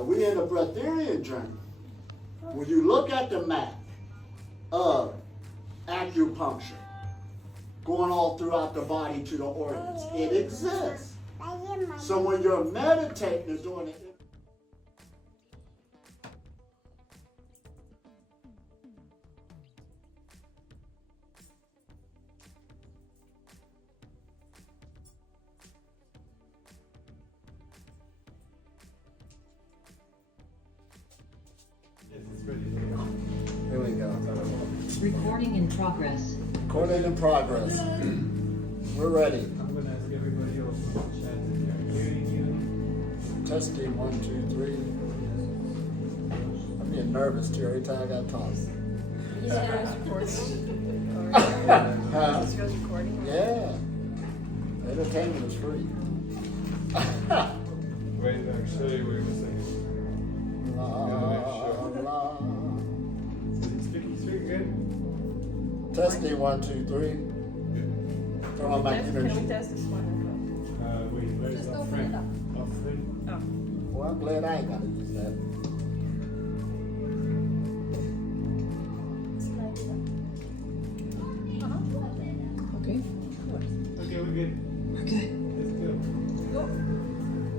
Now we're in the Breatharian journey. When you look at the map of acupuncture, going all throughout the body to the organs, it exists. So when you're meditating and doing it, here we go. Recording in progress. Recording in progress. We're ready. I'm going to ask everybody else in the chat if they're hearing you. Testing 1, 2, 3. I'm getting nervous too every time I got talk. You guys recording? Huh? You guys recording? Yeah. Entertainment is free. Wait, actually, wait a second. La, la. Speaking straight good? Testing 1, 2, 3. Turn on my Can we energy. test this one? Wait, where's Just our open friend? it up. Our friend? Oh. Well, I'm glad I ain't gotta use that. Okay. Okay, we're good. Okay. Let's go.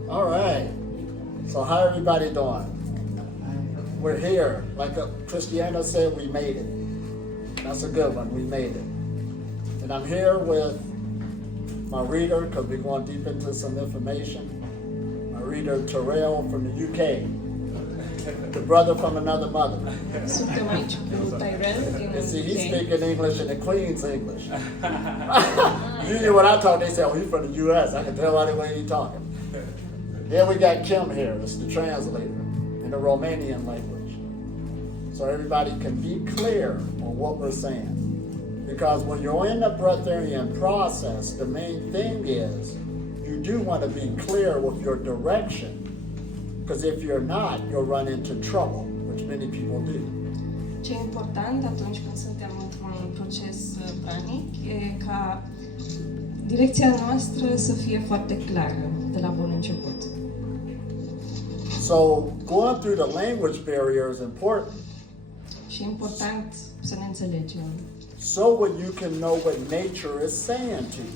All right. So how everybody doing? We're here. Like Christiana said, we made it. That's a good one. We made it. And I'm here with my reader, because we're going deep into some information. My reader, Terrell from the UK. The brother from another mother. Suntem aici cu Tyrell din And see, he's UK. speaking English and the Queen's English. Usually when I talk, they say, oh, he's from the U.S. I can tell by the way he's talking. Then we got Kim here, it's the translator in the Romanian language. So everybody can be clear on what we're saying. Because when you're in the Breatharian process, the main thing is you do want to be clear with your direction. Because if you're not, you'll run into trouble, which many people do. Ce e important atunci când suntem într-un proces pranic e ca direcția noastră să fie foarte clară de la bun început. So going through the language barrier is important. Și e important să ne înțelegem, So when you can know what nature is saying to you.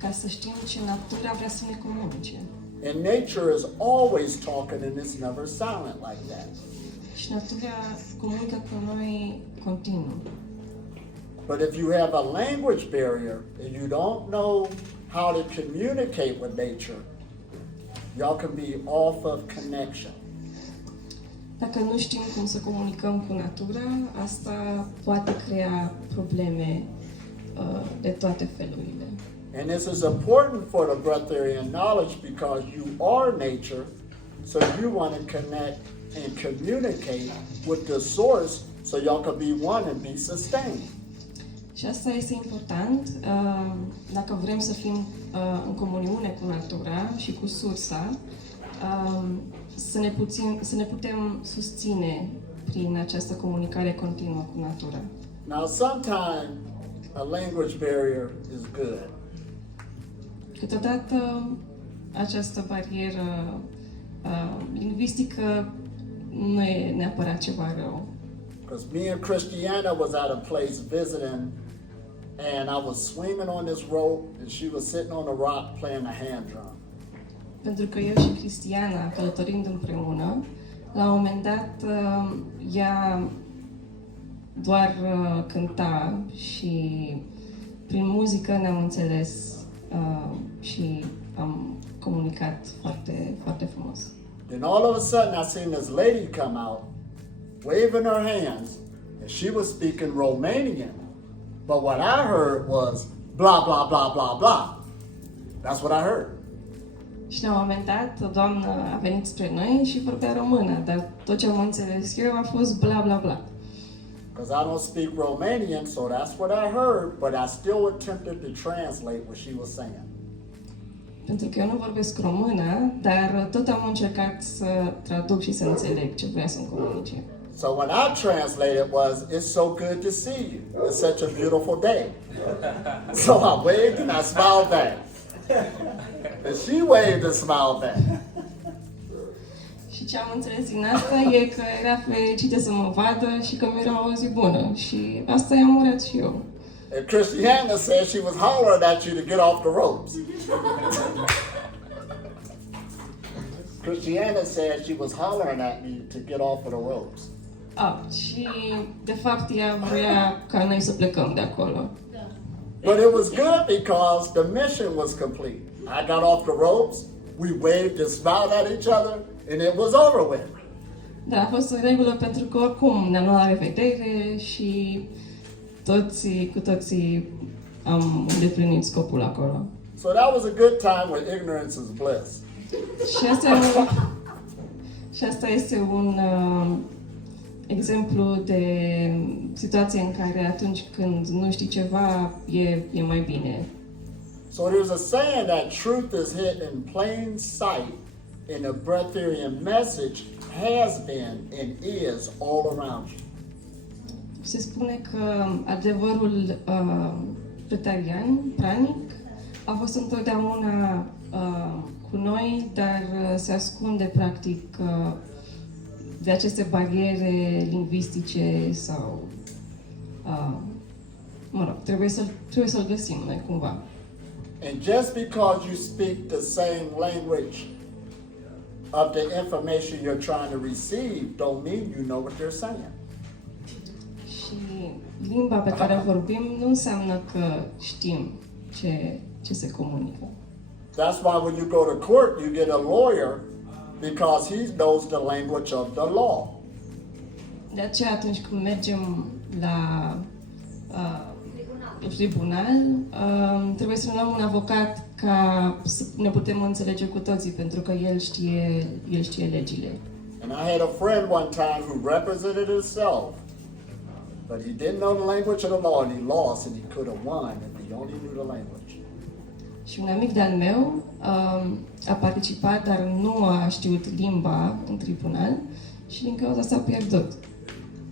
ca să știm ce natura vrea să ne comunice. And nature is always talking and it's never silent like that. Și natura comunică cu noi continuu. But if you have a language barrier and you don't know how to communicate with nature, y'all can be off of connection. Dacă nu știm cum să comunicăm cu natura, asta poate crea probleme de toate felurile. And this is important for the Breatharian knowledge because you are nature, so you want to connect and communicate with the source so y'all can be one and be sustained. Și asta este important dacă vrem să fim în comuniune cu natura și cu sursa, să ne putem susține prin această comunicare continuă cu natura. Now, sometimes a language barrier is good. Câteodată această barieră lingvistică nu e neapărat ceva rău. Because me and Christiana was at a place visiting, and I was swinging on this rope, and she was sitting on a rock playing a hand drum. Pentru că eu și Cristiana, călătorind împreună, la un moment dat ea doar cânta și prin muzică ne-am înțeles și am comunicat foarte, foarte frumos. Then all of a sudden I seen this lady come out, waving her hands, and she was speaking Romanian. But what I heard was blah, blah, blah, blah, blah. That's what I heard. Și la un moment dat, o doamnă a venit spre noi și vorbea română, dar tot ce am înțeles eu a fost bla, bla, bla. Because I don't speak Romanian, so that's what I heard, but I still attempted to translate what she was saying. Pentru că eu nu vorbesc română, dar tot am încercat să traduc și să înțeleg ce vrea să-mi comunice. So when I translated was, it's so good to see you. It's such a beautiful day. So I waved and I smiled back. And she waved and smiled back. Și ce am înțeles din asta e că era fericită să mă vadă și că mi-era o zi bună. Și asta i-am urat și eu. And Christiana said she was hollering at you to get off the ropes. Christiana said she was hollering at me to get off of the ropes. Și de fapt ea vrea ca noi să plecăm de acolo. But it was good because the mission was complete. I got off the ropes, we waved and smiled at each other, and it was over with. Da, a fost o regulă pentru că oricum ne-am luat la revedere și cu toții am îndeplinit scopul acolo. So that was a good time when ignorance is bliss. Și asta este un exemplu de situație în care atunci când nu știi ceva, e mai bine. So there's a saying that truth is hid in plain sight, and the Breatharian message has been and is all around you. Se spune că adevărul breatharian, pranic, a fost întotdeauna cu noi, dar se ascunde practic de aceste bariere lingvistice sau trebuie să-l găsim noi cumva. And just because you speak the same language of the information you're trying to receive, don't mean you know what they're saying. Și limba pe care o vorbim nu înseamnă că știm ce se comunică. That's why when you go to court, you get a lawyer because he knows the language of the law. De aceea atunci când mergem la tribunal, trebuie să luăm un avocat ca să ne putem înțelege cu toții, pentru că el știe legile. And I had a friend one time who represented himself, but he didn't know the language of the law and he lost and he could have won if he only knew the language. Și un amic de-al meu a participat, dar nu a știut limba în tribunal și din cauza asta a pierdut.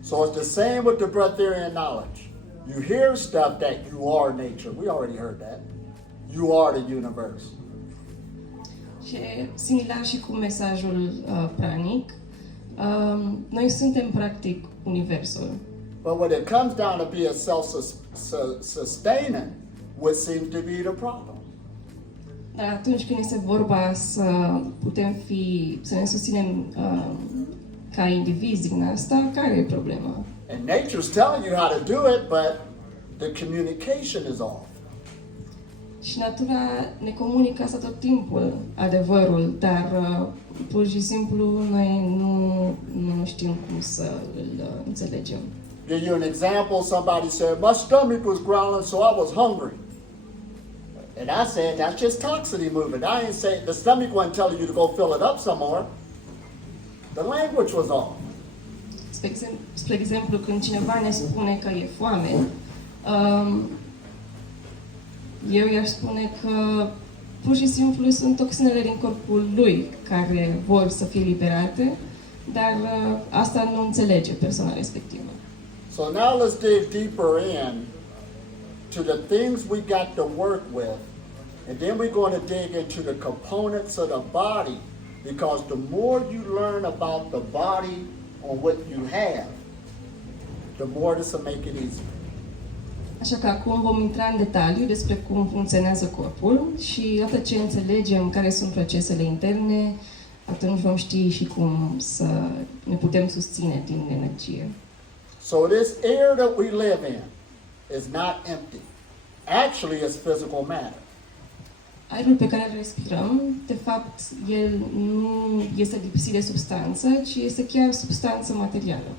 So it's the same with the Breatharian knowledge. You hear stuff that you are nature. We already heard that. You are the universe. Și similar și cu mesajul pranic, noi suntem practic universul. But when it comes down to be a self-sustaining, what seems to be the problem? Dar atunci când este vorba să ne susținem ca indivizi din asta, care e problema? And nature's telling you how to do it, but the communication is off. Și natura ne comunică asta tot timpul, adevărul, dar pur și simplu noi nu știm cum să îl înțelegem. Give you an example, somebody said, my stomach was growling, so I was hungry. And I said, that's just toxicity moving. I ain't saying, the stomach wasn't telling you to go fill it up some more. The language was off. Spre exemplu, când cineva ne spune că e foame, eu i-aș spune că pur și simplu sunt toxinele din corpul lui care vor să fie liberate, dar asta nu înțelege persoana respectivă. So now let's dig deeper in to the things we got to work with, and then we're going to dig into the components of the body, because the more you learn about the body on what you have, the more this will make it easier. Așa că acum vom intra în detaliu despre cum funcționează corpul și odată ce înțelegem care sunt procesele interne, atunci vom ști și cum să ne putem susține din energie. So this air that we live in is not empty. Actually, it's physical matter. Aerul pe care îl respirăm, de fapt, el nu este lipsit de substanță, ci este chiar substanță materială.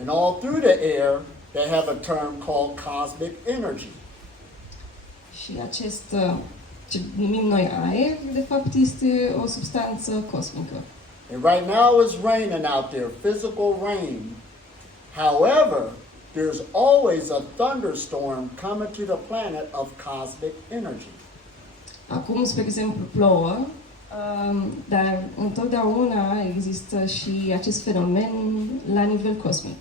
And all through the air, they have a term called cosmic energy. Și acest, ce numim noi aer, de fapt este o substanță cosmică. And right now it's raining out there, physical rain. However, there's always a thunderstorm coming to the planet of cosmic energy. Acum, spre exemplu, plouă, dar întotdeauna există și acest fenomen la nivel cosmic.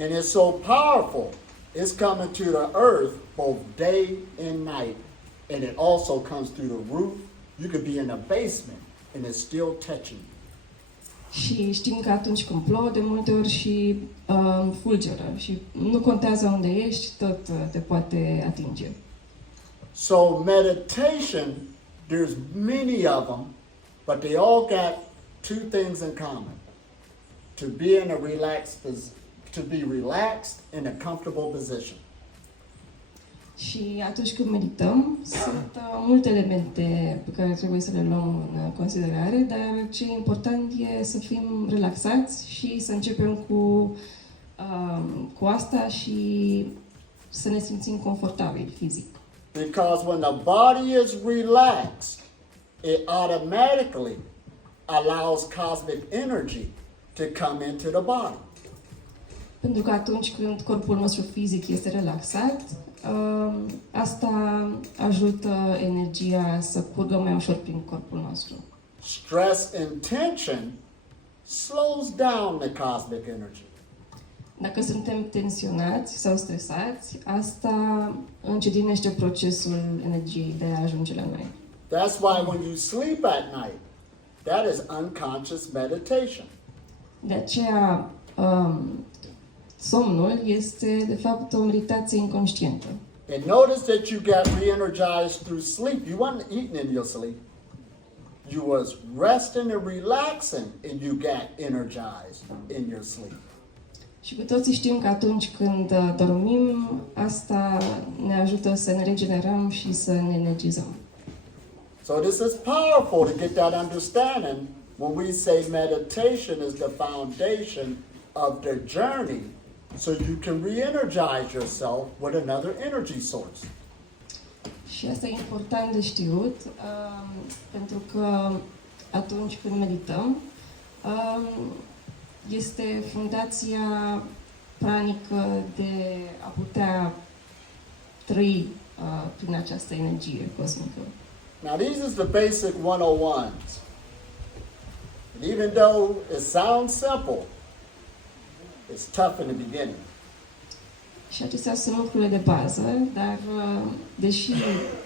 And it's so powerful, it's coming to the earth both day and night. And it also comes through the roof. You could be in a basement and it's still touching you. Și știm că atunci când plouă de multe ori și fulgeră și nu contează unde ești, tot te poate atinge. So meditation, there's many of them, but they all got two things in common. To be in a to be relaxed in a comfortable position. Și atunci când medităm, sunt multe elemente pe care trebuie să le luăm în considerare, dar ce e important e să fim relaxați și să începem cu asta și să ne simțim confortabili fizic. Because when the body is relaxed, it automatically allows cosmic energy to come into the body. Pentru că atunci când corpul nostru fizic este relaxat, asta ajută energia să curgă mai ușor prin corpul nostru. Stress and tension slows down the cosmic energy. Dacă suntem tensionați sau stresați, asta încetinește procesul energiei de a ajunge la noi. That's why when you sleep at night, that is unconscious meditation. De aceea, somnul este, de fapt, o meditație inconștientă. And notice that you got re-energized through sleep. You weren't eating in your sleep. You was resting and relaxing, and you got energized in your sleep. Și cu toții știm că atunci când dormim, asta ne ajută să ne regenerăm și să ne energizăm. So this is powerful to get that understanding when we say meditation is the foundation of the journey, so you can re-energize yourself with another energy source. Și asta e important de știut, pentru că atunci când medităm, este fundația pranică de a putea trăi prin această energie cosmică. Now these are the basic 101s. And even though it sounds simple, it's tough in the beginning. Și acestea sunt lucrurile de bază, dar deși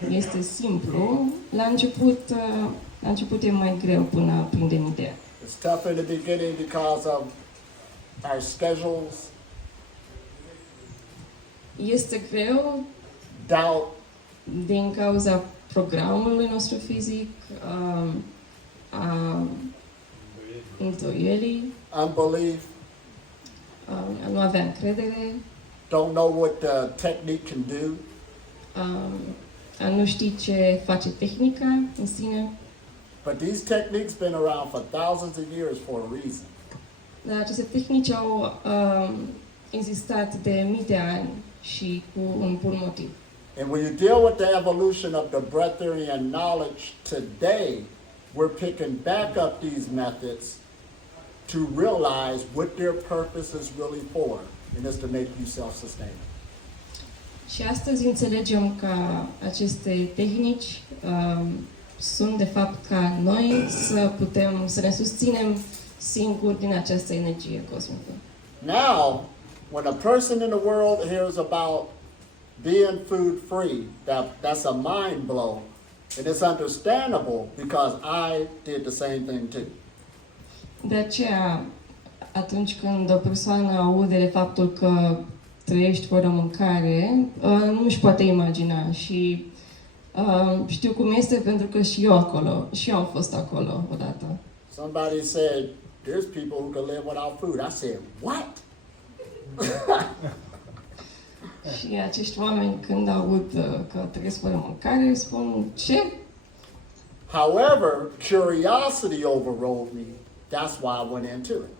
este simplu, la început e mai greu până prindem ideea. It's tough in the beginning because of our schedules, Este greu doubt, din cauza programului nostru fizic, a îndoielii, unbelief, a nu avea încredere, don't know what the technique can do. a nu ști ce face tehnica în sine. But these techniques been around for thousands of years for a reason. Dar aceste tehnici au existat de mii de ani și cu un bun motiv. And when you deal with the evolution of the Breatharian knowledge today, we're picking back up these methods to realize what their purpose is really for, and it's to make you self-sustaining. Și astăzi înțelegem că aceste tehnici sunt de fapt ca noi să putem să ne susținem singuri din această energie cosmică. Now, when a person in the world hears about being food free, that's a mind blow, and it's understandable because I did the same thing too. De aceea, atunci când o persoană aude de faptul că trăiești fără mâncare, nu își poate imagina și știu cum este pentru că și eu am fost acolo odată. Somebody said, there's people who can live without food. I said, what? Și acești oameni când aud că trăiesc fără mâncare, spun, ce? However, curiosity overrode me. That's why I went into it.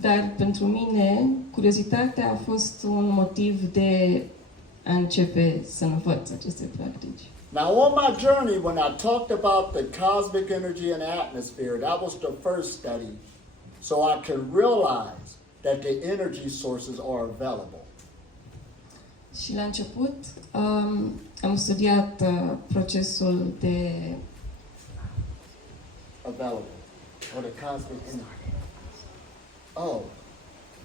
Dar pentru mine, curiozitatea a fost un motiv de a începe să învăț aceste practici. Now, on my journey, when I talked about the cosmic energy and atmosphere, that was the first study, so I can realize that the energy sources are available. Și la început am studiat procesul de Available. Or the cosmic energy. Oh,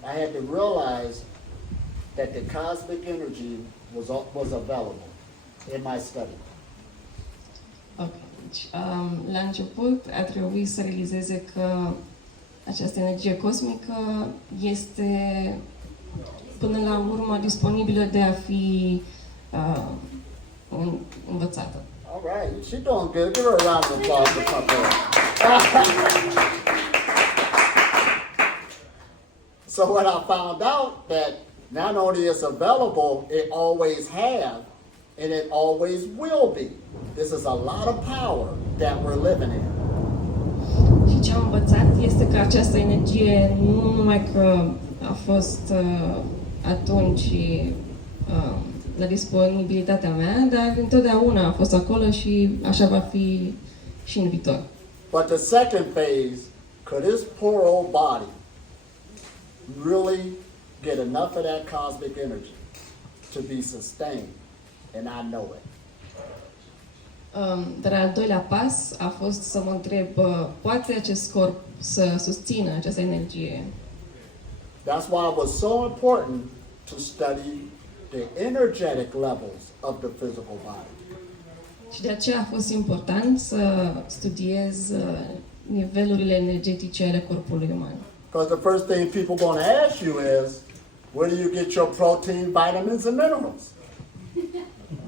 I had to realize that the cosmic energy was available in my study. ok. Deci, la început a trebuit să realizeze că această energie cosmică este până la urmă disponibilă de a fi învățată. All right, she's doing good. Give her a round of applause for something. So when I found out that not only is available, it always have, and it always will be. This is a lot of power that we're living in. Și ce am învățat este că această energie nu numai că a fost atunci la disponibilitatea mea, dar întotdeauna a fost acolo și așa va fi și în viitor. But the second phase, could this poor old body really get enough of that cosmic energy to be sustained? And I know it. Dar al doilea pas a fost să mă întreb, poate acest corp să susțină această energie? That's why it was so important to study the energetic levels of the physical body. Și de aceea a fost important să studiez nivelurile energetice ale corpului uman. Because the first thing people are going to ask you is, where do you get your protein, vitamins, and minerals?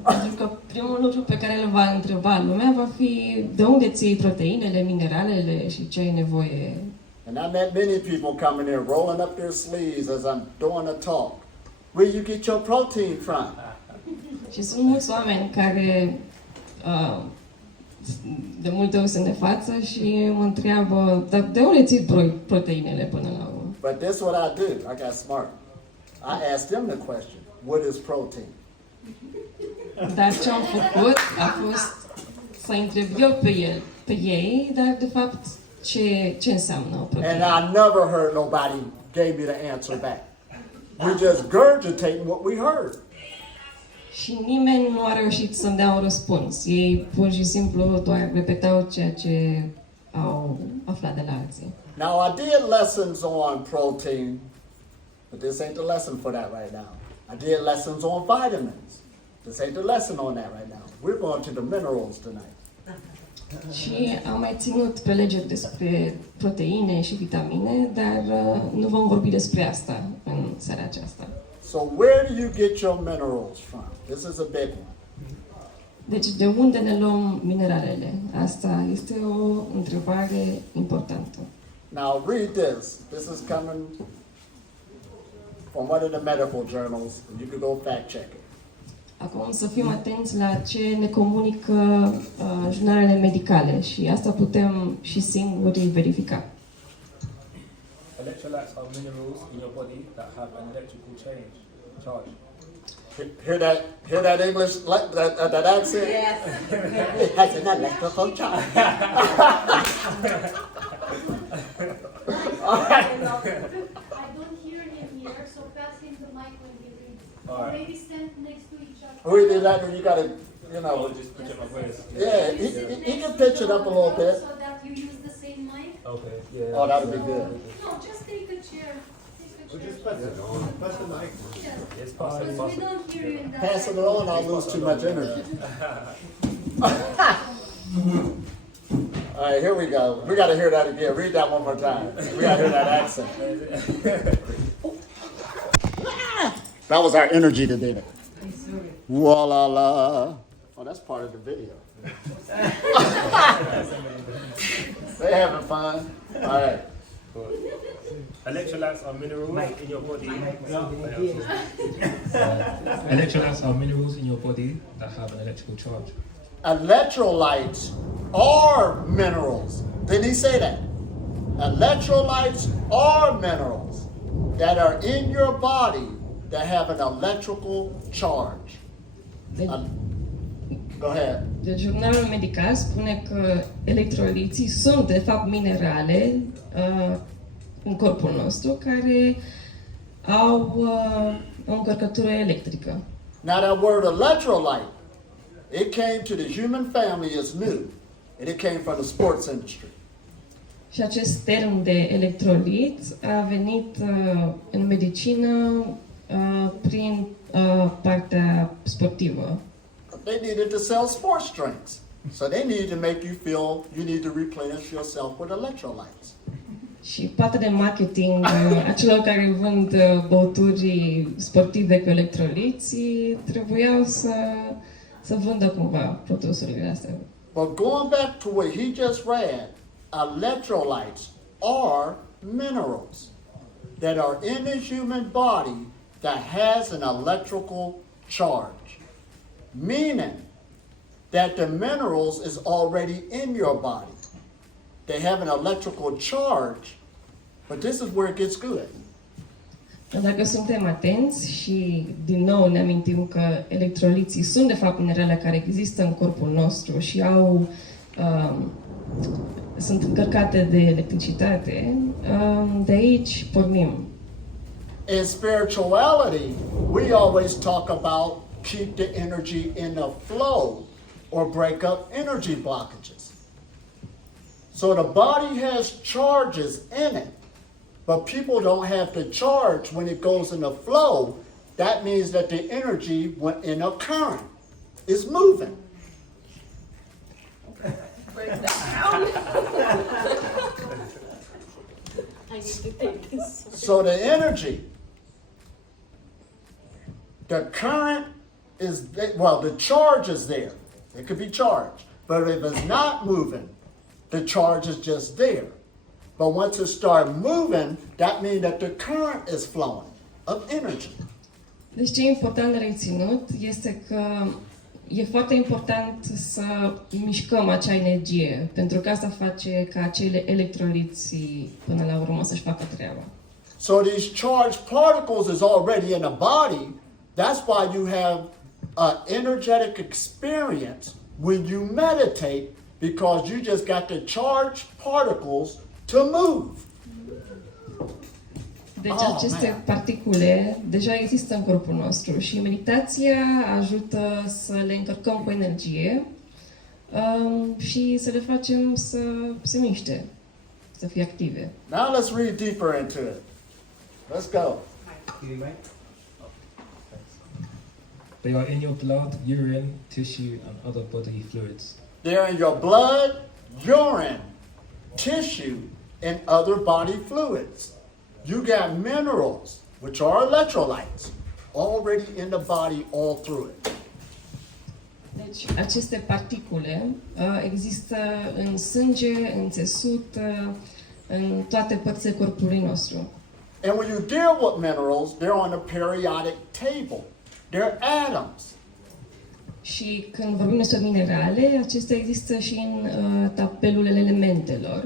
Pentru că primul lucru pe care îl va întreba lumea va fi de unde ți iei proteinele, mineralele și ce ai nevoie. And I met many people coming in, rolling up their sleeves as I'm doing a talk. Where you get your protein from? Și sunt mulți oameni care de multe ori sunt de față și mă întreabă, dar de unde ți iei proteinele până la urmă? But this is what I do. I got smart. I asked them the question, what is protein? Dar ce am făcut a fost să întreb eu pe ei, dar de fapt ce înseamnă o And proteină. I never heard nobody gave me the answer back. We just gurgitating what we heard. Și nimeni nu a reușit să-mi dea un răspuns. Ei pur și simplu doar repetau ceea ce au aflat de la alții. Now I did lessons on protein, but this ain't the lesson for that right now. I did lessons on vitamins. This ain't the lesson on that right now. We're going to the minerals tonight. Și am mai ținut prelegeri despre proteine și vitamine, dar nu vom vorbi despre asta în seara aceasta. So where do you get your minerals from? This is a big one. Deci, de unde ne luăm mineralele? Asta este o întrebare importantă. Now read this. This is coming from one of the medical journals. You can go fact check it. Acum să fim atenți la ce ne comunică jurnalele medicale și asta putem și singuri verifica. Electrolytes are minerals in your body that have an electrical charge. Hear that English, that accent? Yes. It has an electrical charge. All right. I don't hear him here, so pass him the mic when he reads. All Or right. maybe stand next to each other. We did that when you gotta, you know. I'll just project my voice. Yeah, he can pitch it up a little bit. So that you use the same mic. Okay, yeah. Oh, that would be good. No, just take a chair. Take a chair. Just pass it on. Pass the mic. Yes. Yes, pass it, Because pass we it. don't hear you in that. Pass it on, I'll lose too much energy. All right, here we go. We got to hear that again. Read that one more time. We got to hear that accent. That was our energy today. Voila la. Oh, that's part of the video. They having fun. All right. Electrolytes are minerals in your body. Electrolytes are minerals in your body that have an electrical charge. Electrolytes are minerals. Did he say that? Electrolytes are minerals that are in your body that have an electrical charge. Go ahead. Deci, jurnalul medical spune că electroliții sunt, de fapt, minerale în corpul nostru care au o încărcătură electrică. Now that word electrolyte, it came to the human family as new, and it came from the sports industry. Și acest termen de electrolit a venit în medicină prin partea sportivă. They needed to sell sports drinks. So they need to make you feel you need to replenish yourself with electrolytes. Și partea de marketing a celor care vând băuturi sportive cu electroliți trebuiau să vândă cumva produsurile astea. But going back to what he just read, electrolytes are minerals that are in the human body that has an electrical charge, meaning that the minerals is already in your body. They have an electrical charge, but this is where it gets good. Dar dacă suntem atenți și din nou ne amintim că electroliții sunt de fapt minerale care există în corpul nostru și sunt încărcate de electricitate, de aici pornim. In spirituality, we always talk about keep the energy in the flow or break up energy blockages. So the body has charges in it, but people don't have the charge when it goes in the flow. That means that the energy went in a current. It's moving. I need to take this. So the energy, the current is, the charge is there. It could be charged. But if it's not moving, the charge is just there. But once it starts moving, that means that the current is flowing of energy. Deci ce e important de reținut este că e foarte important să mișcăm acea energie, pentru că asta face ca acele electroliți până la urmă să-și facă treaba. So these charged particles is already in the body. That's why you have an energetic experience when you meditate, because you just got the charged particles to move. Deci aceste particule deja există în corpul nostru și meditația ajută să le încărcăm cu energie și să le facem să se miște, să fie active. Now let's read deeper into it. Let's go. They are in your blood, urine, tissue, and other bodily fluids. They're in your blood, urine, tissue, and other body fluids. You got minerals, which are electrolytes, already in the body all through it. Deci aceste particule există în sânge, în țesut, în toate părțile corpului nostru. And when you deal with minerals, they're on the periodic table. They're atoms. Și când vorbim despre minerale, acestea există și în tabelul elementelor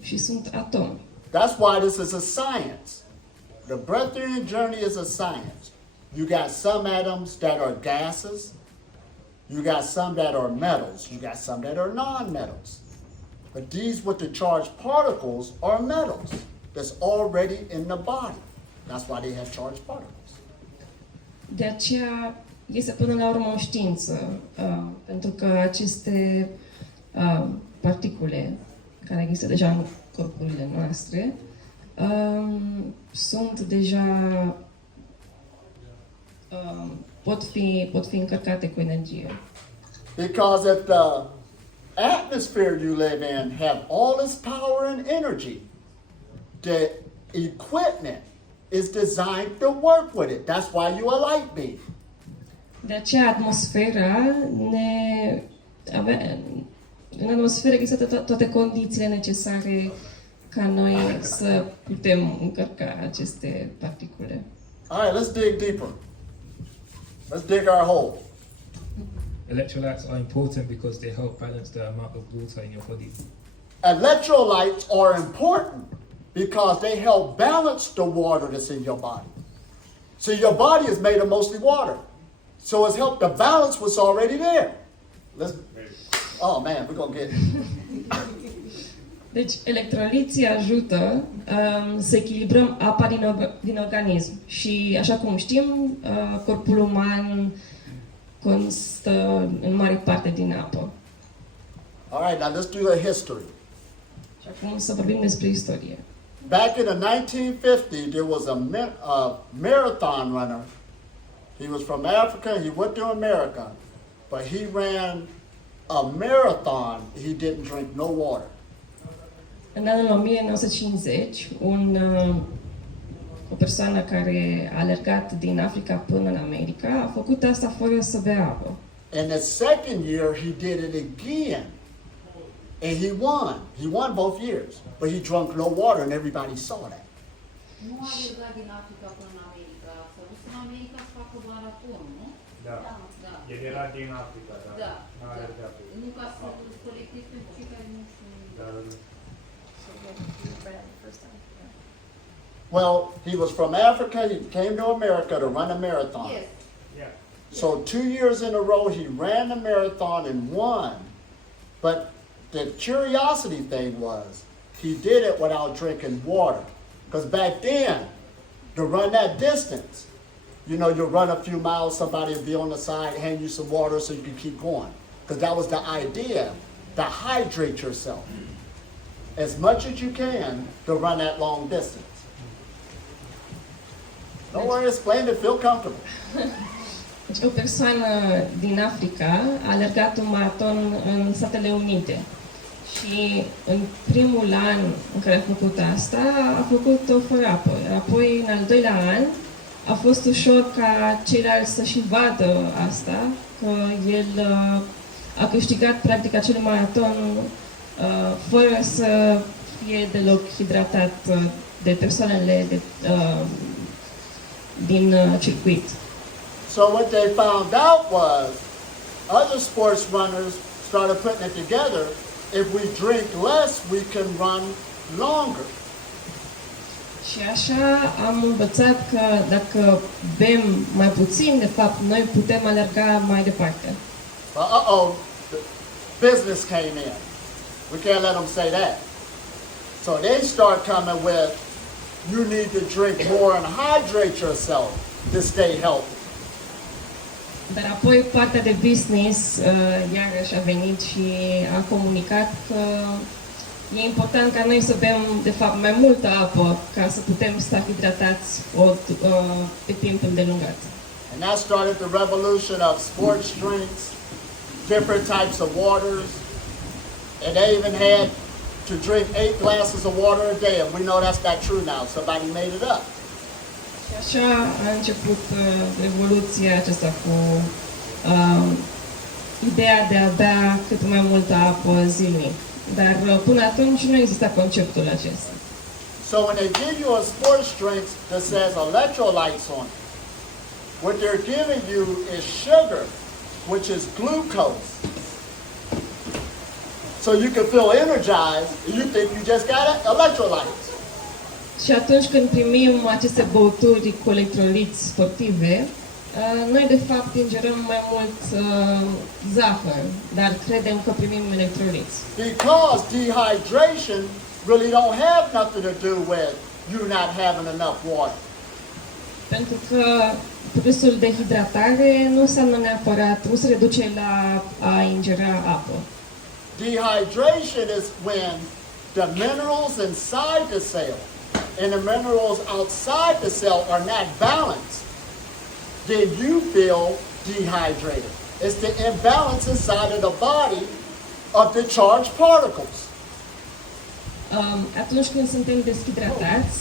și sunt atomi. That's why this is a science. The Breatharian journey is a science. You got some atoms that are gases. You got some that are metals. You got some that are non-metals. But these with the charged particles are metals that's already in the body. That's why they have charged particles. De aceea este până la urmă o știință, pentru că aceste particule care există deja în corpurile noastre sunt deja pot fi încărcate cu energie. Because if the atmosphere you live in have all its power and energy, the equipment is designed to work with it. That's why you a light beam. De aceea atmosfera în atmosferă există toate condițiile necesare ca noi să putem încărca aceste particule. All right, let's dig deeper. Let's dig our hole. Electrolytes are important because they help balance the amount of water in your body. Electrolytes are important because they help balance the water that's in your body. So your body is made of mostly water. So it's helped to balance what's already there. Oh man, we're going to get... Deci electroliții ajută să echilibrăm apa din organism și așa cum știm, corpul uman constă în mare parte din apă. All right, now let's do the history. Și acum să vorbim despre istorie. Back in the 1950s, there was a marathon runner. He was from Africa. He went to America, but he ran a marathon, he didn't drink no water. În anul 1950, o persoană care a alergat din Africa până în America a făcut asta fără să bea apă. And the second year, he did it again. And he won. He won both years. But he drank no water, and everybody saw that. Nu a alergat din Africa până în America, s-a dus în America să facă maraton, nu? Da. Da. El era din Africa, dar Da. n-a alergat. Nu ca să colectez pentru cei care nu sunt... Dar Well, he was from Africa. He came to America to run a marathon. Yes. yeah. So 2 years in a row, he ran the marathon and won. But the curiosity thing was, he did it without drinking water. Because back then, to run that distance, you know, you run a few miles, somebody will be on the side, hand you some water so you can keep going. Because that was the idea, to hydrate yourself as much as you can to run that long distance. Don't worry, explain it, feel comfortable. Deci o persoană din Africa a alergat un maraton în Statele Unite și în primul an în care a făcut asta, a făcut-o fără apă. Apoi, în al doilea an, a fost ușor ca ceilalți să și vadă asta, că el a câștigat practic acel maraton fără să fie deloc hidratat de persoanele din circuit. So what they found out was, other sports runners started putting it together. If we drink less, we can run longer. Și așa am învățat că dacă bem mai puțin, de fapt, noi putem alerga mai departe. Uh-oh, the business came in. We can't let them say that. So they start coming with, you need to drink more and hydrate yourself to stay healthy. Dar apoi partea de business iarăși a venit și a comunicat că e important ca noi să bem, de fapt, mai multă apă ca să putem sta hidratați pe timp îndelungat. And that started the revolution of sports drinks, different types of waters, and they even had to drink 8 glasses of water a day, and we know that's not true now. Somebody made it up. Și așa a început revoluția aceasta cu ideea de a bea cât mai multă apă zilnic. Dar până atunci nu exista conceptul acesta. So when they give you a sports drink that says electrolytes on it, what they're giving you is sugar, which is glucose. So you can feel energized, and you think you just got electrolytes. Și atunci când primim aceste băuturi cu electroliți sportive, noi de fapt ingerăm mai mult zahăr, dar credem că primim electroliți. Because dehydration really don't have nothing to do with you not having enough water. Pentru că procesul de hidratare nu înseamnă neapărat, nu se reduce la a ingera apă. Dehydration is when the minerals inside the cell and the minerals outside the cell are not balanced. Then you feel dehydrated. It's the imbalance inside of the body of the charged particles. Atunci când suntem deshidratați,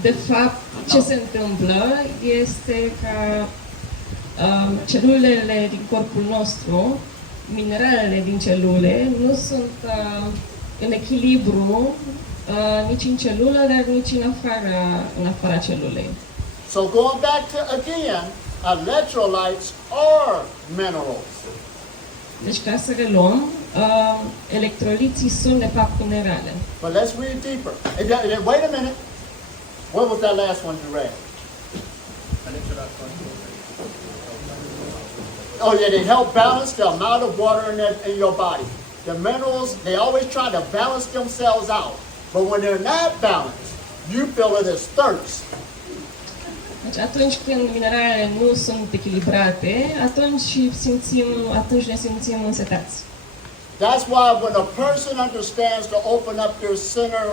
de fapt ce se întâmplă este că celulele din corpul nostru, mineralele din celule, nu sunt în echilibru nici în celulă, dar nici în afara celulei. So going back to again, electrolytes are minerals. Deci ca să reluăm, electroliții sunt de fapt minerale. But let's read deeper. And wait a minute. What was that last one you read? Oh yeah, they help balance the amount of water in your body. The minerals, they always try to balance themselves out. But when they're not balanced, you feel it as thirst. Deci atunci când mineralele nu sunt echilibrate, atunci ne simțim însetați. That's why when a person understands to open up their center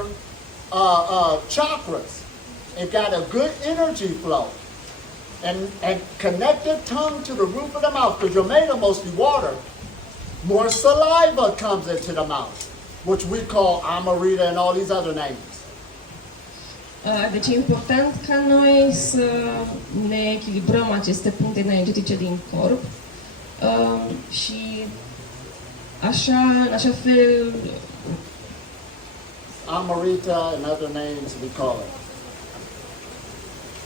chakras, it got a good energy flow, and connect the tongue to the roof of the mouth, because you're made of mostly water. more saliva comes into the mouth, which we call amarita and all these other names. Deci e important ca noi să ne echilibrăm aceste puncte energetice din corp și în așa fel Amarita and other names we call it.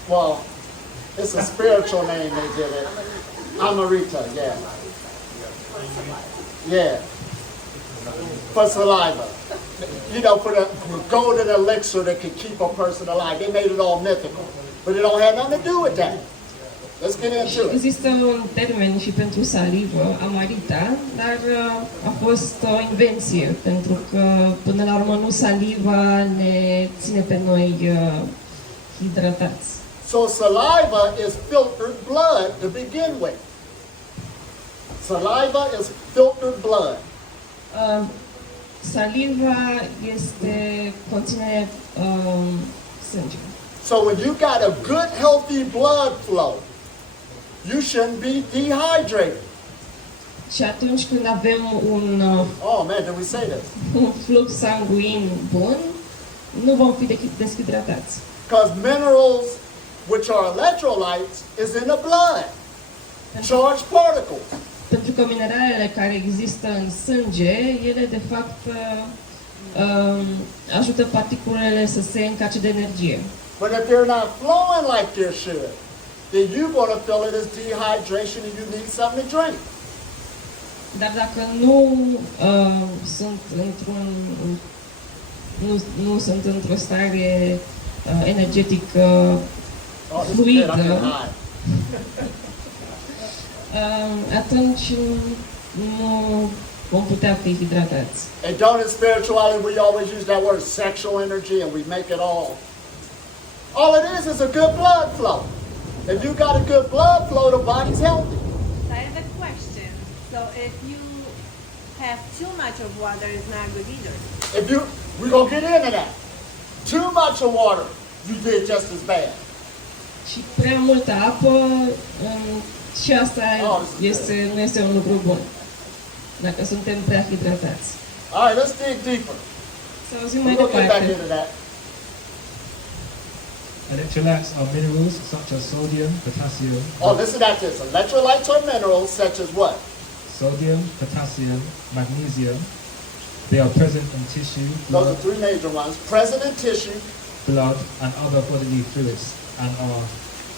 Well, it's a spiritual name they did it. Amarita, yeah. Yeah. For saliva. You know, for the golden elixir that can keep a person alive. They made it all mythical. But it don't have nothing to do with that. Let's get into it. există un termen și pentru salivă, amarita, dar a fost o invenție, pentru că până la urmă nu saliva ne ține pe noi hidratați. So saliva is filtered blood to begin with. Saliva is filtered blood. Saliva conține sânge. So when you got a good, healthy blood flow, you shouldn't be dehydrated. Și atunci când avem Oh man, did we say this? un flux sanguin bun, nu vom fi deshidratați. Because minerals, which are electrolytes, is in the blood. Charged particles. Pentru că mineralele care există în sânge, ele de fapt ajută particulele să se încarce de energie. But if they're not flowing like they should, then you're going to feel it as dehydration and you need something to drink. Dar dacă nu sunt într-o stare energetică Oh, this is good. I'm getting fluidă, high. atunci nu vom putea fi hidratați. And don't in spirituality we always use that word sexual energy and we make it all. All it is a good blood flow. If you got a good blood flow, the body's healthy. I have a question. So if you have too much of water, it's not good either. If you, we're going to get into that. Too much of water, you did just as bad. Și prea multă apă, și asta nu este un lucru bun, dacă suntem prea hidratați. All right, let's dig deeper. Să auzim mai We're going to get back departe. into that. Electrolytes are minerals such as sodium, potassium. Oh, listen at this. Electrolytes are minerals such as what? Sodium, potassium, magnesium. They are present in tissue, Those are three major ones. Present in tissue, blood, and other bodily fluids, and are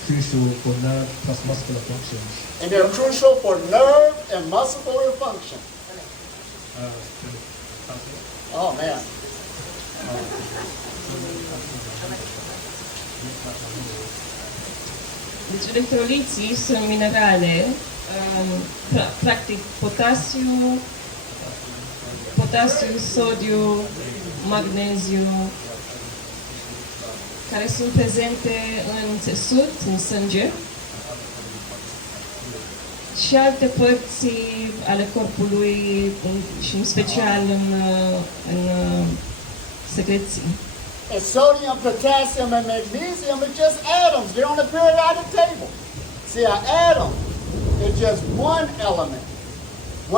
crucial for nerve plus muscular functions. and they're crucial for nerve and muscular function. Oh, man. Deci electroliții sunt minerale, practic potasiu, sodiu, magneziu, care sunt prezente în țesut, în sânge și alte părți ale corpului și în special în secreții. And sodium, potassium, and magnesium are just atoms. They're on the periodic table. See, an atom is just one element.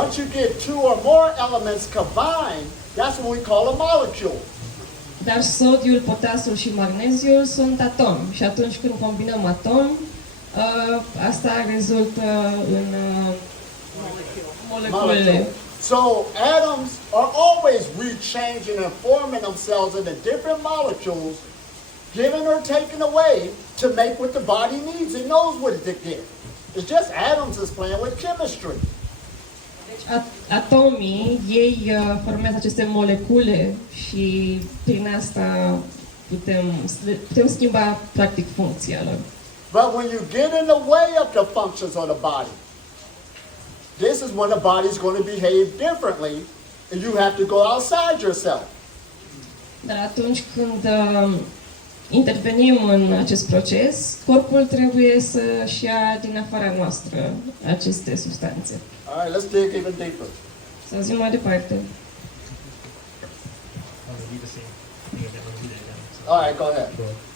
Once you get two or more elements combined, that's what we call a molecule. Dar sodiul, potasiul și magneziul sunt atomi și atunci când combinăm atomi, asta rezultă în moleculele. So atoms are always rechanging and forming themselves into different molecules, given or taken away to make what the body needs. It knows what it did. It's just atoms is playing with chemistry. Deci atomii, ei formează aceste molecule și prin asta putem schimba practic funcția lor. But when you get in the way of the functions of the body, this is when the body's going to behave differently and you have to go outside yourself. Dar atunci când intervenim în acest proces, corpul trebuie să-și ia din afara noastră aceste substanțe. All right, let's dig even deeper. Să auzim mai departe. All right, go ahead.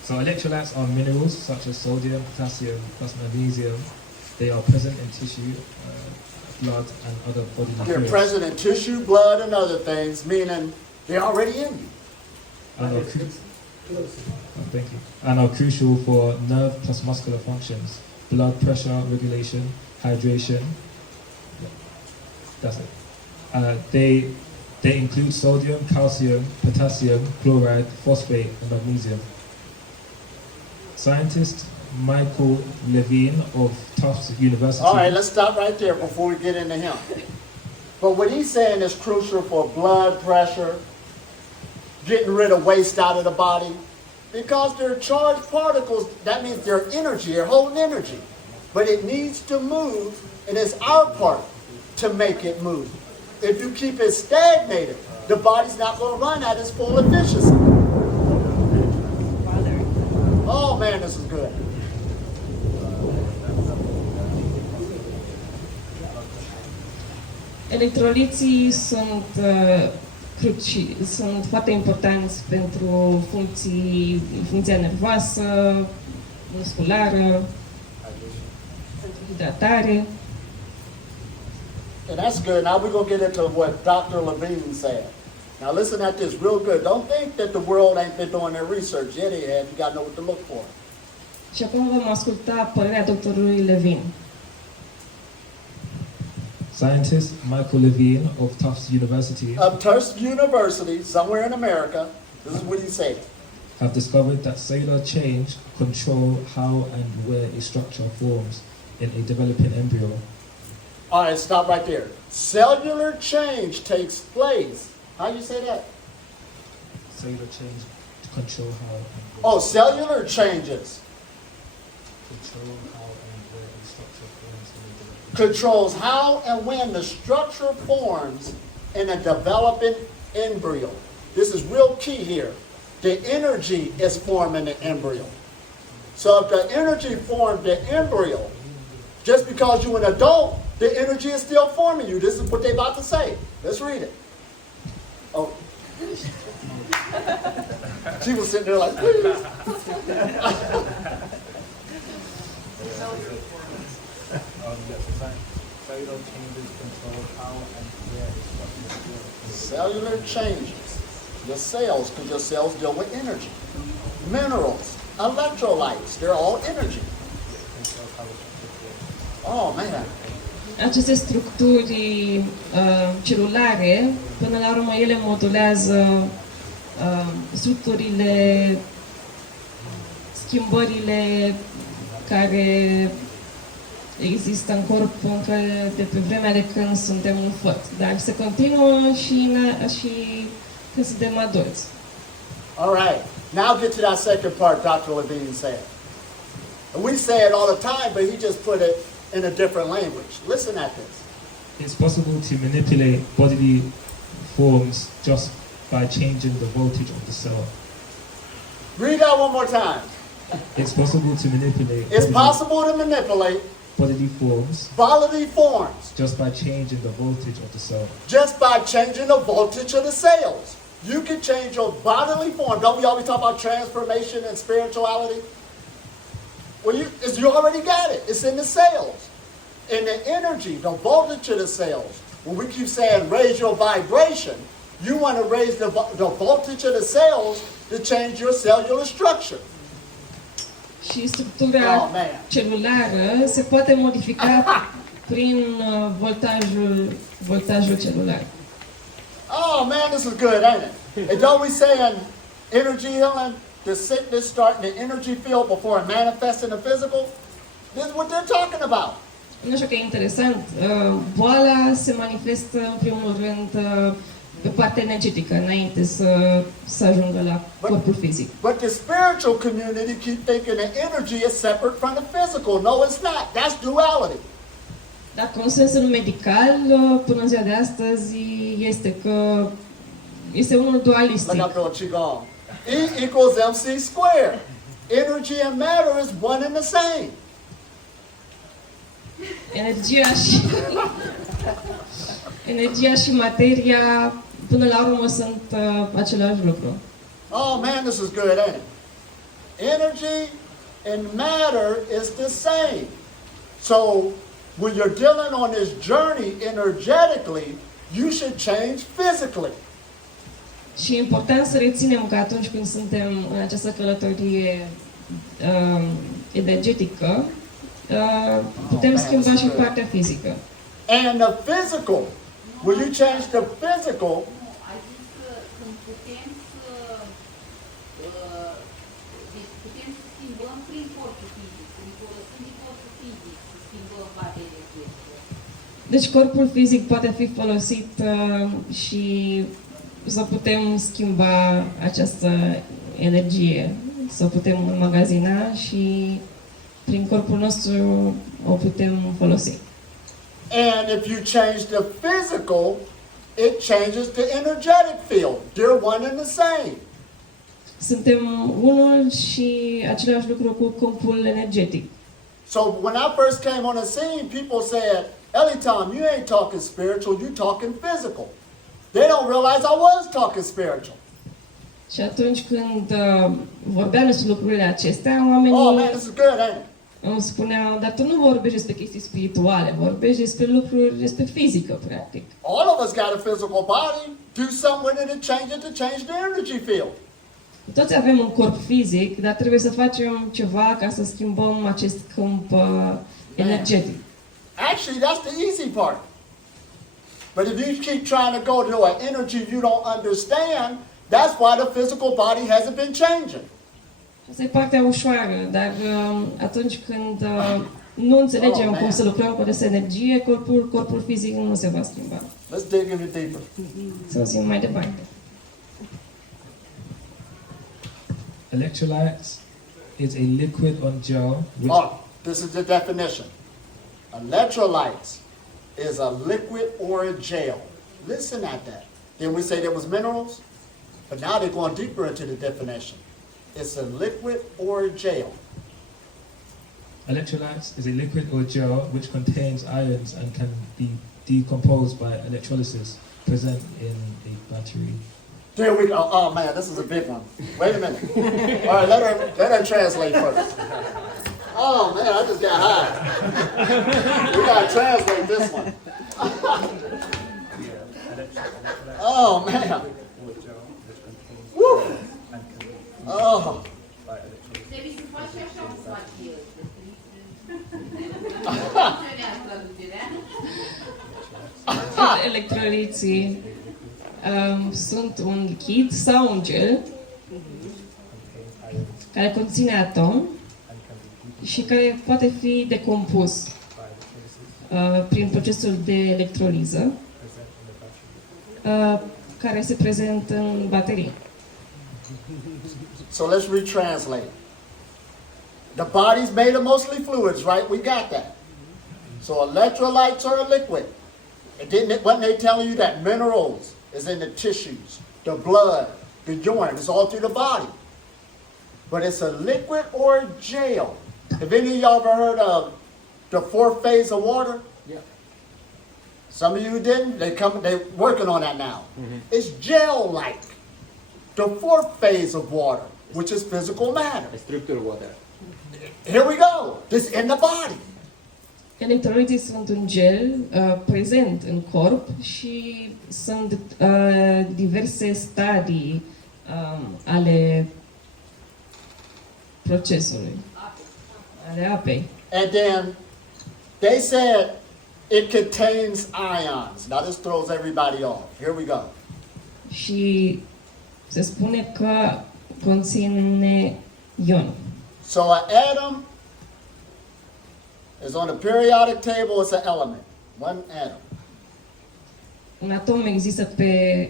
So electrolytes are minerals such as sodium, potassium, plus magnesium. They are present in tissue, blood, and other bodily They're fluids. present in tissue, blood, and other things, meaning they're already in you. And are thank you. And are crucial for nerve plus muscular functions, blood pressure regulation, hydration. Yeah, that's it. They include sodium, calcium, potassium, chloride, phosphate, and magnesium. Scientist Michael Levine of Tufts University. All right, let's stop right there before we get into him. But what he's saying is crucial for blood pressure, getting rid of waste out of the body, because they're charged particles. That means they're energy, they're holding energy. But it needs to move, and it's our part to make it move. If you keep it stagnated, the body's not going to run at its full efficiency. Oh man, this is good. Electroliții sunt foarte importanți pentru funcția nervoasă, musculară, pentru hidratare. And that's good. Now we're going to get into what Dr. Levine said. Now listen at this real good. Don't think that the world ain't been doing their research. Yeah, they have. You got to know what to look for. Și acum vom asculta părerea doctorului Levin. Scientist Michael Levine of Tufts University Of Tufts University, somewhere in America, this is what he said. have discovered that cellular change control how and where a structure forms in a developing embryo. All right, stop right there. Cellular change takes place. How you say that? Cellular change to control how and where, Oh, cellular changes. control how and where a structure forms in a developing Controls how and when the structure forms in a developing embryo. This is real key here. The energy is forming the embryo. So if the energy formed the embryo, just because you're an adult, the energy is still forming you. This is what they're about to say. Let's read it. Oh. She was sitting there like, please. Cellular changes control how and where a structure forms. Cellular changes. Your cells, because your cells deal with energy. Minerals, electrolytes, they're all energy. Oh, man. Aceste structuri celulare, până la urmă, ele modulează structurile, schimbările care există în corp încă de pe vremea de când suntem un făt. Dar se continuă și când suntem adulți. All right. Now get to that second part Dr. Levine said. And we say it all the time, but he just put it in a different language. Listen at this. It's possible to manipulate bodily forms just by changing the voltage of the cell. Read that one more time. It's possible to manipulate It's possible to manipulate bodily forms bodily forms just by changing the voltage of the cell. just by changing the voltage of the cells. You can change your bodily form. Don't we always talk about transformation and spirituality? Well, you already got it. It's in the cells. And the energy, the voltage of the cells. When we keep saying raise your vibration, you want to raise the voltage of the cells to change your cellular structure. Și structura Oh, man. celulară se poate modifica prin voltajul celular. Oh man, this is good, ain't it? And don't we say in energy healing, the sickness starting the energy field before it manifests in the physical? This is what they're talking about. Nu știu că e interesant, boala se manifestă în primul rând pe partea energetică, înainte să ajungă la corpul fizic. But the spiritual community keep thinking the energy is separate from the physical. No, it's not. That's duality. Dar consensul medical până în ziua de astăzi este că este unul dualistic. Look up to Qigong. E equals MC squared. Energy and matter is one and the same. Energia și materia până la urmă sunt același lucru. Oh man, this is good, ain't it? Energy and matter is the same. So when you're dealing on this journey energetically, you should change physically. Și e important să reținem că atunci când suntem în această călătorie energetică, putem schimba și partea fizică. And the physical, when you change the physical, Ai zis că când putem să schimbăm prin corpul fizic, prin folosind corpul fizic, să schimbăm partea energetică. Deci corpul fizic poate fi folosit și să putem schimba această energie, să putem înmagazina și prin corpul nostru o putem folosi. and if you change the physical, it changes the energetic field. They're one and the same. Suntem unul și același lucru cu corpul energetic. So when I first came on the scene, people said, Elitom, you ain't talking spiritual, you talking physical. They don't realize I was talking spiritual. Și atunci când vorbeam despre lucrurile acestea, Oh man, oamenii this is good, ain't it? îmi spuneau, dar tu nu vorbești despre chestii spirituale, vorbești despre lucruri, despre fizică, practic. All of us got a physical body. Do something with it to change the energy field. Toți avem un corp fizic, dar trebuie să facem ceva ca să schimbăm acest câmp energetic. Actually, that's the easy part. But if you keep trying to go to an energy you don't understand, that's why the physical body hasn't been changing. Asta e partea ușoară, dar atunci când nu înțelegem cum să lucrăm cu această energie, corpul fizic nu se va schimba. Let's dig in it deeper. Să zicem mai departe. Electrolytes is a liquid on gel which Oh, this is the definition. Electrolytes is a liquid or a gel. Listen at that. Then we say there was minerals, but now they're going deeper into the definition. It's a liquid or a gel. electrolytes is a liquid or gel which contains ions and can be decomposed by electrolysis, present in a battery. There we go. Oh man, this is a big one. Wait a minute. All right, let her translate first. Oh man, I just got high. We gotta translate this one. Oh man. Woo. Oh. Trebuie să faci și așa cum faci el. Electroliții sunt un lichid sau un gel care conține atom și care poate fi decompus prin procesul de electroliză care se prezent în baterii. So let's retranslate. The body's made of mostly fluids, right? We got that. So electrolytes are a liquid. Wasn't they telling you that minerals is in the tissues, the blood, the urine, it's all through the body. But it's a liquid or a gel. Have any of y'all ever heard of the fourth phase of water? Yeah. Some of you didn't. They're working on that now. It's gel-like. The fourth phase of water, which is physical matter. Structured water. Here we go. This in the body. Electroliții sunt un gel prezent în corp și sunt diverse stadii ale procesului, ale apei. And then they said it contains ions. Now this throws everybody off. Here we go. Și se spune că conține ioni. So an atom is on the periodic table. It's an element. One atom. Un atom există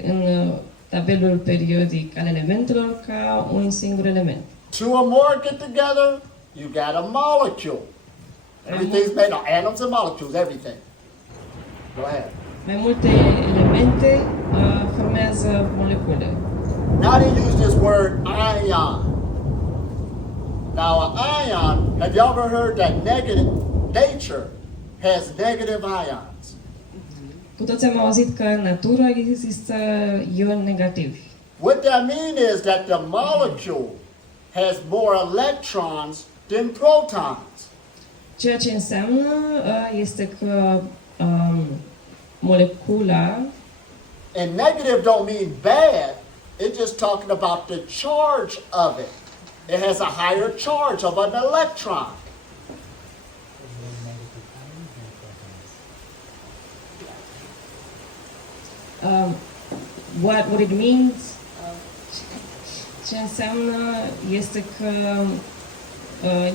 în tabelul periodic al elementelor ca un singur element. Two or more get together, you got a molecule. Everything's made of atoms and molecules, everything. Go ahead. Mai multe elemente formează molecule. Now they use this word ion. Now an ion, have you ever heard that nature has negative ions? Cu toți am auzit că în natură există ioni negativi. What that means is that the molecule has more electrons than protons. Ceea ce înseamnă este că molecula, And negative don't mean bad. It's just talking about the charge of it. It has a higher charge of an electron. what it means, ce înseamnă este că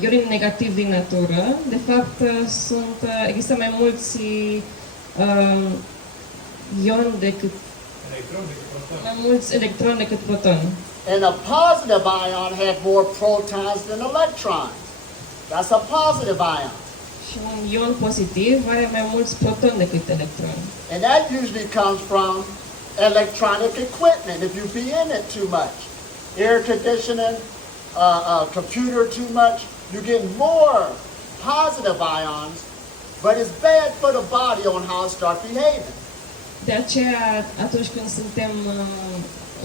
ionii negativi din natură, de fapt, există mai mulți ioni decât mai mulți electroni decât protoni. And a positive ion has more protons than electrons. That's a positive ion. Și un ion pozitiv are mai mulți protoni decât electroni. And that usually comes from electronic equipment. If you be in it too much, air conditioning, computer too much, you get more positive ions, but it's bad for the body on how it starts behaving. De aceea, atunci când suntem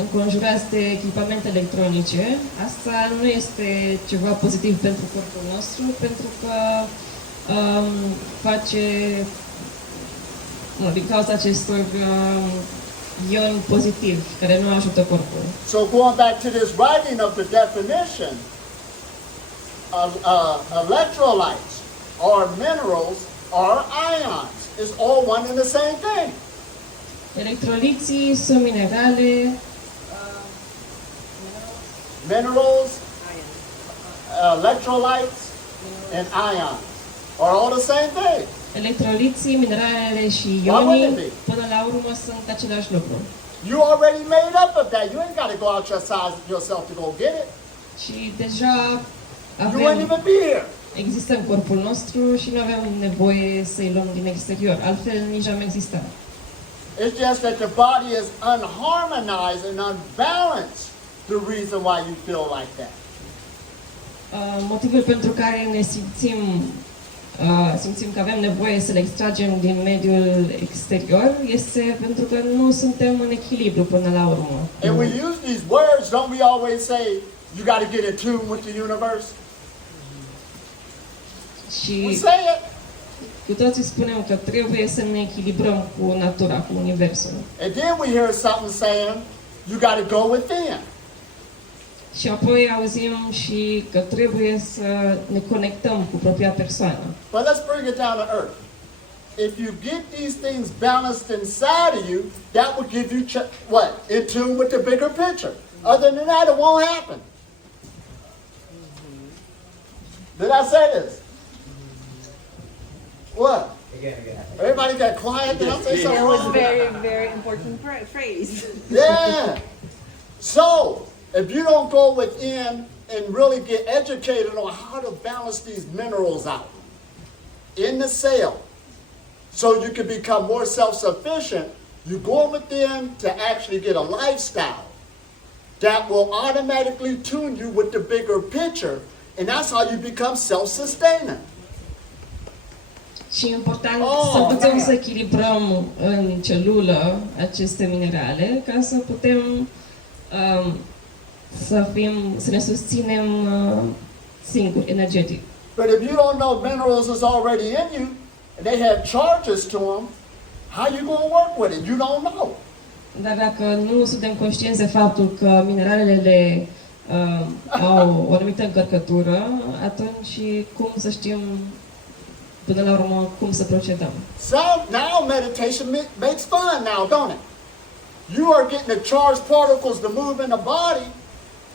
înconjurați de echipamente electronice, asta nu este ceva pozitiv pentru corpul nostru, pentru că din cauza acestor ioni pozitivi care nu ajută corpul. So going back to this writing of the definition, electrolytes or minerals or ions is all one and the same thing. Electroliții sunt minerale, Minerals, electrolytes, and ions are all the same thing. electroliții, mineralele și Why ionii, wouldn't it be? până la urmă sunt același lucru. You already made up of that. You ain't got to go out yourself to go get it. Și deja You wouldn't avem, even be here. există în corpul nostru și nu avem nevoie să-i luăm din exterior, altfel nici am existat. It's just that the body is unharmonized and unbalanced. The reason why you feel like that. Motivul pentru care ne simțim că avem nevoie să le extragem din mediul exterior este pentru că nu suntem în echilibru până la urmă. And we use these words, don't we always say, you got to get in tune with the universe? We Și say it. cu toții spunem că trebuie să ne echilibrăm cu natura, cu universul. And then we hear something saying, you got to go within. Și apoi auzim și că trebuie să ne conectăm cu propria persoană. But let's bring it down to earth. If you get these things balanced inside of you, that will give you what? In tune with the bigger picture. Other than that, it won't happen. Did I say this? What? Everybody got quiet. Did I say something? That was wrong? very, very important phrase. Yeah. So, if you don't go within and really get educated on how to balance these minerals out in the cell, so you can become more self-sufficient, you go within to actually get a lifestyle that will automatically tune you with the bigger picture, and that's how you become self-sustaining. Și e important să putem să echilibrăm în celulă aceste minerale ca să putem să ne susținem singuri, energetic. But if you don't know minerals is already in you, and they have charges to them, how you going to work with it? You don't know. Dar dacă nu suntem conștienți de faptul că mineralele au o anumită încărcătură, atunci cum să știm până la urmă cum să procedăm? So now meditation makes fun now, don't it? You are getting the charged particles to move in the body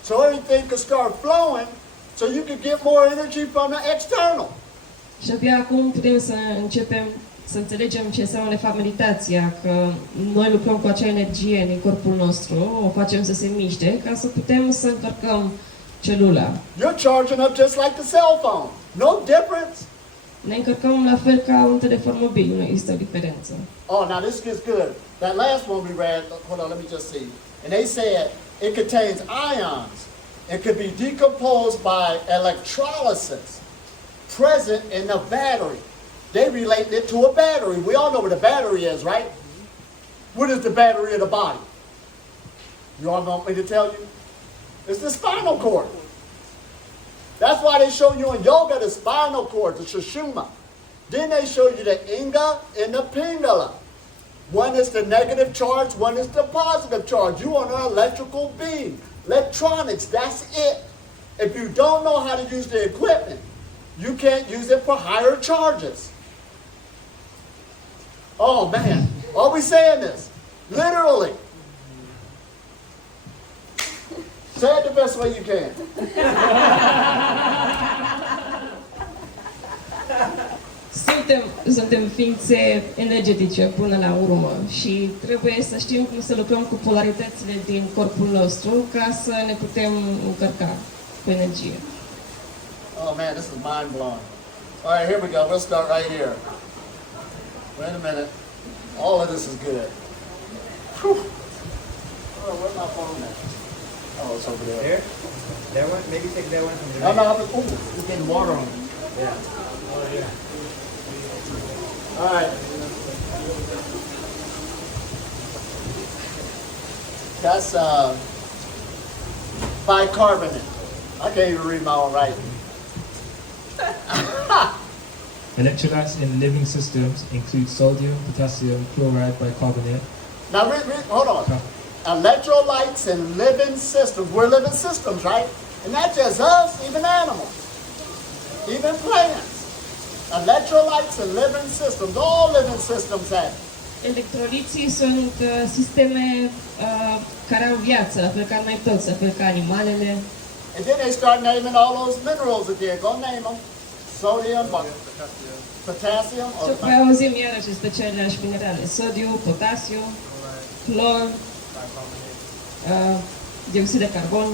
so everything can start flowing so you can get more energy from the external. Și abia acum putem să începem să înțelegem ce înseamnă de fapt meditația, că noi lucrăm cu acea energie din corpul nostru, o facem să se miște ca să putem să încărcăm celula. You're charging up just like the cell phone. No difference. Ne încărcăm la fel ca un telefon mobil, nu există o diferență. Oh, now this gets good. That last one we read, hold on, let me just see. And they said it contains ions. It could be decomposed by electrolysis present in the battery. They relate it to a battery. We all know what a battery is, right? What is the battery of the body? You all want me to tell you? It's the spinal cord. That's why they show you in yoga the spinal cord, the sushumna. Then they show you the inga and the pingala. One is the negative charge, one is the positive charge. You are an electrical being. Electronics, that's it. If you don't know how to use the equipment, you can't use it for higher charges. Oh man, are we saying this? Literally. Say it the best way you can. Suntem ființe energetice până la urmă și trebuie să știm cum să lucrăm cu polaritățile din corpul nostru ca să ne putem încărca cu energie. Oh man, this is mind blowing. All right, here we go. We'll start right here. Wait a minute. All of this is good. Whew. Oh, where's my phone at? Oh, it's over there. There? That one? Maybe take that one from the No, no, it's getting water on it. Yeah. Oh, yeah. All right. That's bicarbonate. I can't even read my own writing. Electrolytes in living systems include sodium, potassium, chloride, bicarbonate. Now, hold on. Electrolytes in living systems. We're living systems, right? And not just us, even animals, even plants. Electrolytes in living systems. All living systems have. Electroliții sunt sisteme care au viață, la fel ca noi toți, la fel ca animalele. And then they start naming all those minerals again. Go name them. Sodium, potassium. Și apoi auzim iarăși despre aceleași minerale. Sodiu, potasiu, clor, dioxid de carbon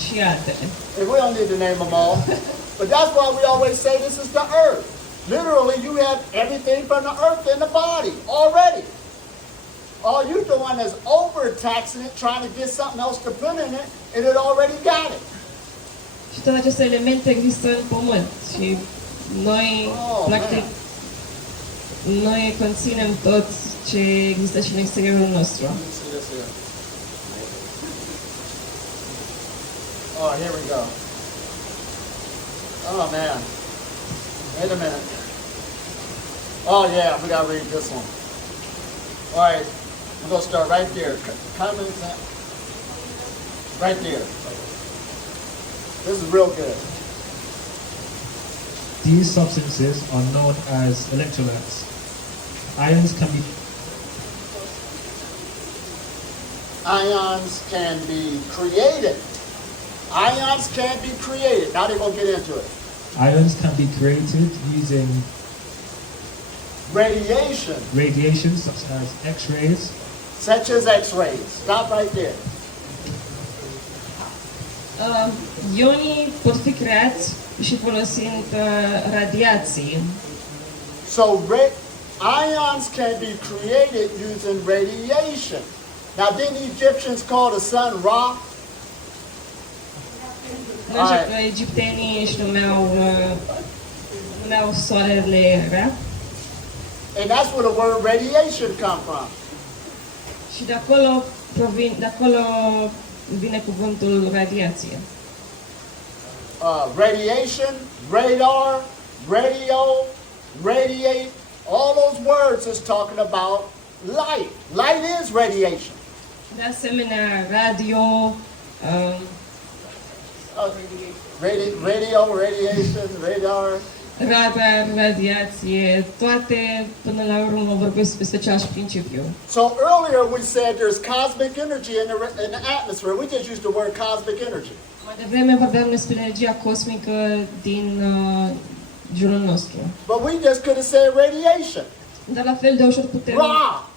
și altele. And we don't need to name them all. But that's why we always say this is the earth. Literally, you have everything from the earth in the body already. All you're doing is overtaxing it, trying to get something else to put in it, and it already got it. Și toate aceste elemente există în pământ și noi, practic, noi conținem tot ce există și în exteriorul nostru. Oh, here we go. Oh, man. Wait a minute. Oh, yeah, we got to read this one. All right, we're going to start right there. Comments right there. This is real good. These substances are known as electrolytes. Ions can be created. Ions can be created. Now they're going to get into it. Ions can be created using radiation such as X-rays. Such as X-rays. Stop right there. Ionii pot fi creați și folosind radiații. So ions can be created using radiation. Now, didn't the Egyptians call the sun Ra? Nu știu că egiptenii își numeau soarele Ra. And that's where the word radiation come from. Și de acolo vine cuvântul radiație. Radiation, radar, radio, radiate, all those words is talking about light. Light is radiation. De asemenea, radio, radio, radiation, radar. Radar, radiație, toate până la urmă vorbesc despre același principiu. So earlier we said there's cosmic energy in the atmosphere. We just used the word cosmic energy. Mai devreme vorbeam despre energia cosmică din jurul nostru. But we just could have said radiation. Dar la fel de ușor putem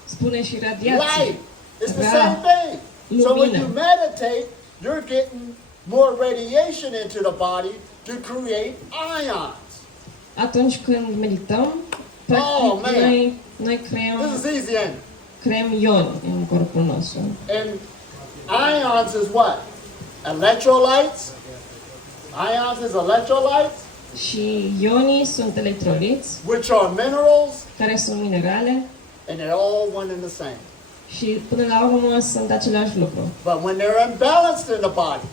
spune și radiație. Light. It's the same thing. So when you meditate, you're getting more radiation into the body to create ions. Atunci când medităm, noi creăm ioni în corpul nostru. And ions is what? Electrolytes. Ions is electrolytes. Și ionii sunt electroliți, which are minerals, care sunt minerale, and they're all one and the same. Și până la urmă sunt același lucru. But when they're imbalanced in the body,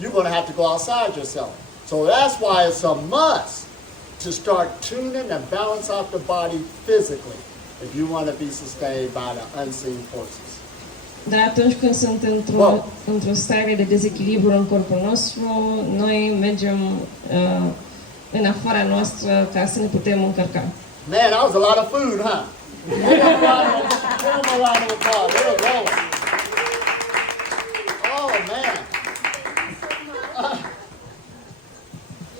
you're going to have to go outside yourself. So that's why it's a must to start tuning and balance out the body physically if you want to be sustained by the unseen forces. Dar atunci când sunt într-o stare de dezechilibru în corpul nostru, noi mergem în afara noastră ca să ne putem încărca. Man, that was a lot of food, huh? Give them a round of applause. They were going. Oh, man.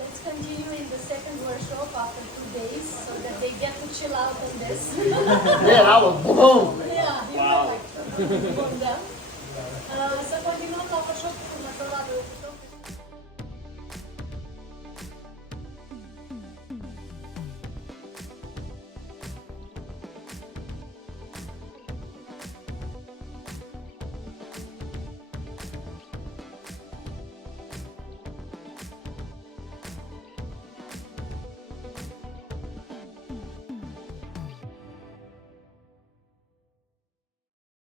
Let's continue in the second workshop after 2 days so that they get to chill out on this. Yeah, that was boom. Yeah, you know, like, bun, da. Să continuăm la workshop următor